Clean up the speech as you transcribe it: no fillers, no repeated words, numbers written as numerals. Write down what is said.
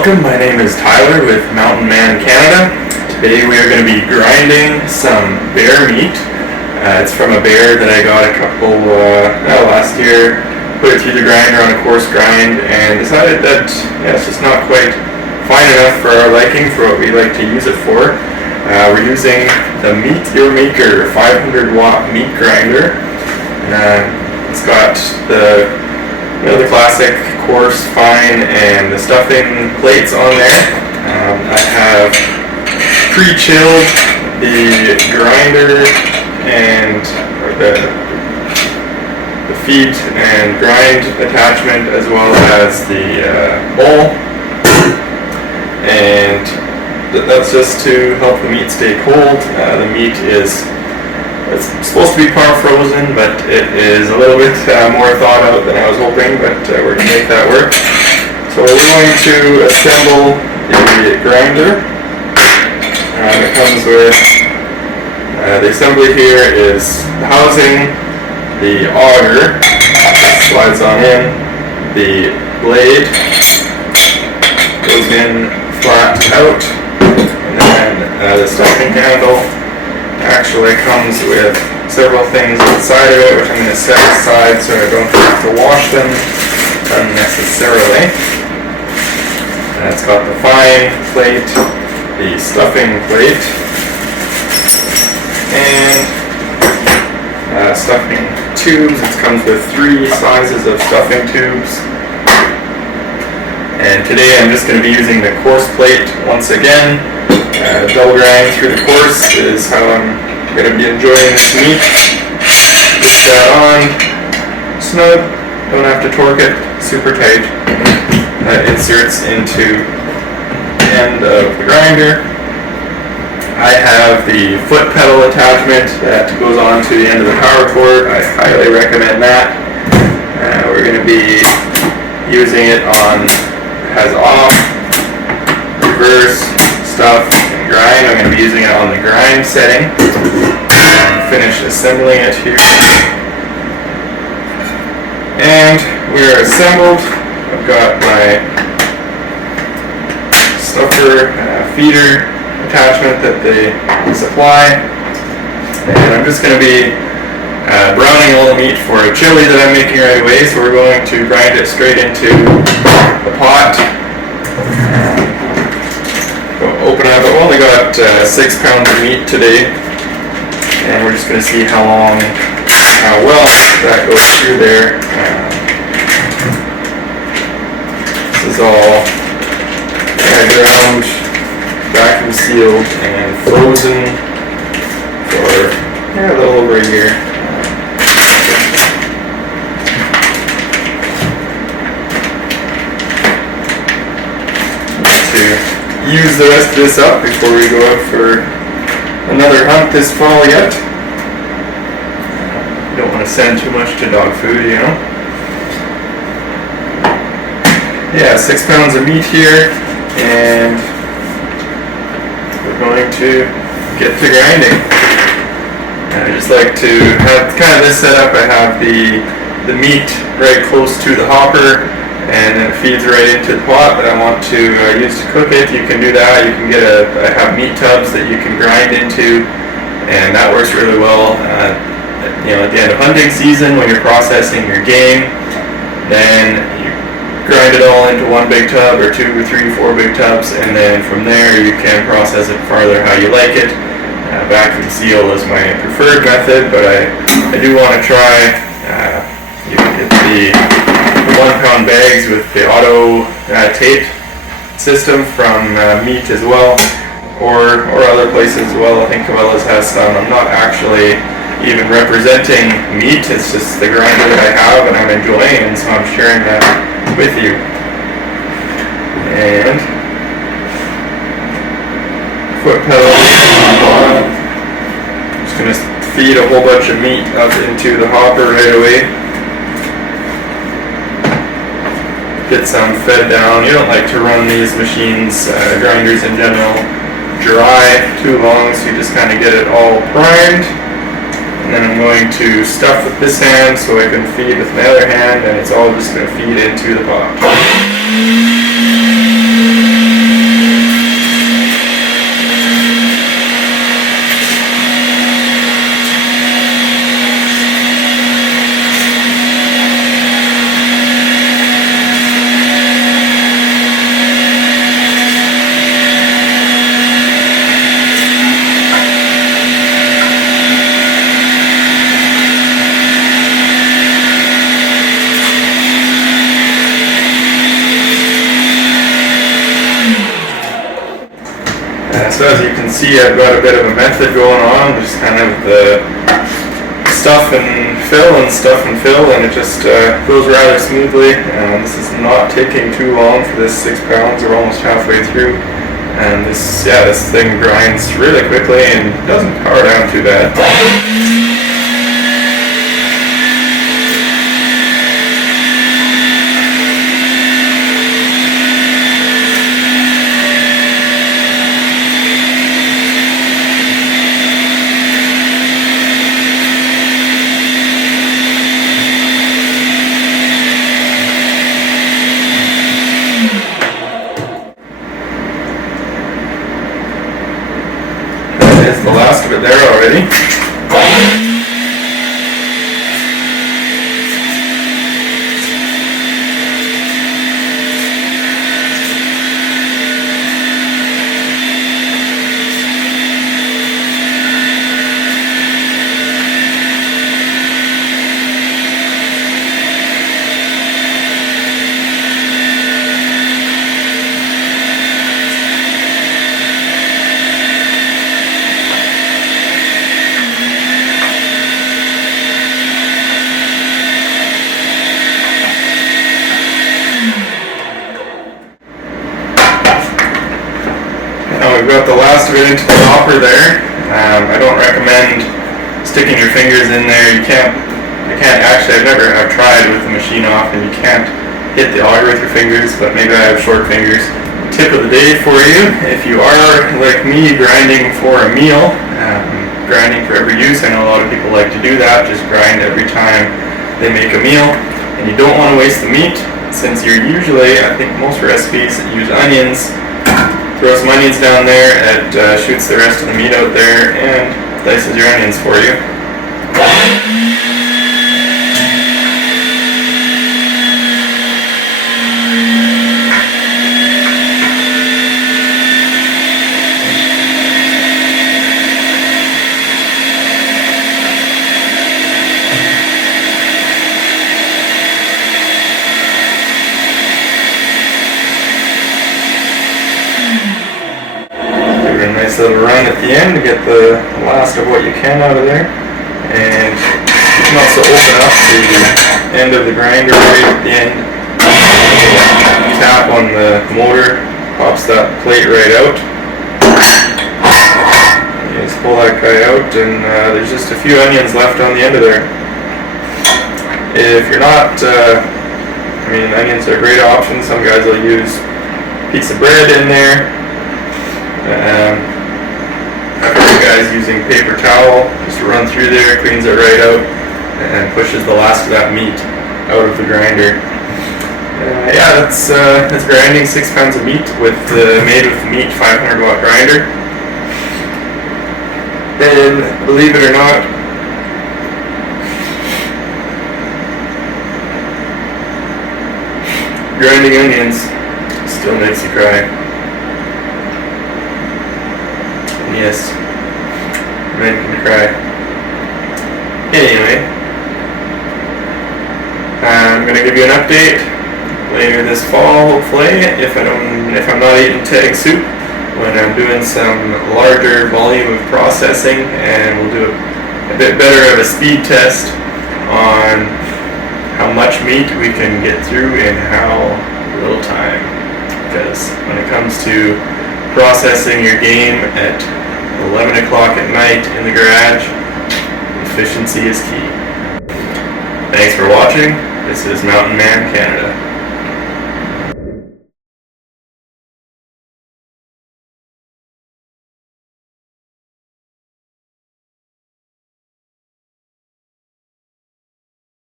Welcome, my name is Tyler with Mountain Man Canada. Today we are going to be grinding some bear meat. It's from a bear that I got a couple last year. Put it through the grinder on a coarse grind and decided that it's just not quite fine enough for our liking for what we like to use it for. We're using the Meat Your Maker 500 watt meat grinder. It's got the classic coarse, fine, and the stuffing plates on there. I have pre-chilled the grinder and the feed and grind attachment, as well as the bowl, and that's just to help the meat stay cold. The meat it's supposed to be par frozen, but it is a little bit more thawed out than I was hoping, but we're going to make that work. So we're going to assemble the grinder. It comes with, the assembly here is the housing, the auger, slides on in, the blade goes in flat out, and then the stuffing handle actually comes with several things inside of it, which I'm going to set aside so I don't have to wash them unnecessarily. And it's got the fine plate, the stuffing plate, and stuffing tubes. It comes with 3 sizes of stuffing tubes. And today I'm just going to be using the coarse plate once again. Double grind through the course is how I'm going to be enjoying this meat. Get that on snug, don't have to torque it super tight. That inserts into the end of the grinder. I have the foot pedal attachment that goes on to the end of the power cord. I highly recommend that. We're going to be using it on, has off, reverse, stuff, and grind. I'm going to be using it on the grind setting. Finish assembling it here. And we are assembled. I've got my stuffer feeder attachment that they supply. And I'm just going to be browning all the meat for a chili that I'm making right away. So we're going to grind it straight into the pot. Open up. I've only got 6 pounds of meat today, and we're just going to see how well that goes through there. This is all ground, vacuum sealed, and frozen for a little over a year. Use the rest of this up before we go out for another hunt this fall yet. You don't want to send too much to dog food, you know. 6 pounds of meat here, and we're going to get to grinding. I just like to have kind of this set up. I have the meat right close to the hopper, and then it feeds right into the pot that I want to use to cook it. You can do that. You can get I have meat tubs that you can grind into, and that works really well. At the end of hunting season, when you're processing your game, then you grind it all into one big tub, or 2 or 3 or 4 big tubs, and then from there you can process it farther how you like it. Vacuum seal is my preferred method, but I do want to try. You can get the 1 pound bags with the auto tape system from Meat as well, or other places as well. I think Cabela's has some. I'm not actually even representing Meat, it's just the grinder that I have and I'm enjoying, and so I'm sharing that with you. And foot pedal on. I'm just going to feed a whole bunch of meat up into the hopper right away. Get some fed down. You don't like to run these machines, grinders in general, dry too long, so you just kind of get it all primed. And then I'm going to stuff with this hand so I can feed with my other hand, and it's all just going to feed into the pot. So as you can see, I've got a bit of a method going on, just kind of the stuff and fill, and it just goes rather smoothly. This is not taking too long for this 6 pounds. We're almost halfway through, and this thing grinds really quickly and doesn't power down too bad. There's the last of it there already. We've got the last of it into the hopper there. I don't recommend sticking your fingers in there. I've tried with the machine off and you can't hit the auger with your fingers, but maybe I have short fingers. Tip of the day for you, if you are like me grinding for a meal, grinding for every use, I know a lot of people like to do that, just grind every time they make a meal, and you don't want to waste the meat, since you're usually, I think most recipes use onions. Throw some onions down there, it shoots the rest of the meat out there and dices your onions for you. Nice little run at the end to get the last of what you can out of there, and you can also open up the end of the grinder right at the end. Tap on the motor, pops that plate right out. You just pull that guy out, and there's just a few onions left on the end of there. If you're not, onions are a great option. Some guys will use a piece of bread in there. I've heard guys using paper towel, just run through there, cleans it right out, and pushes the last of that meat out of the grinder. That's grinding 6 pounds of meat with made with the meat 500 watt grinder. And believe it or not, grinding onions still makes you cry. Yes, made me cry. Anyway, I'm gonna give you an update later this fall, hopefully, if I'm not eating tag soup, when I'm doing some larger volume of processing, and we'll do a bit better of a speed test on how much meat we can get through in how little time. Because when it comes to processing your game at 11 o'clock at night in the garage, efficiency is key. Thanks for watching. This is Mountain Man Canada.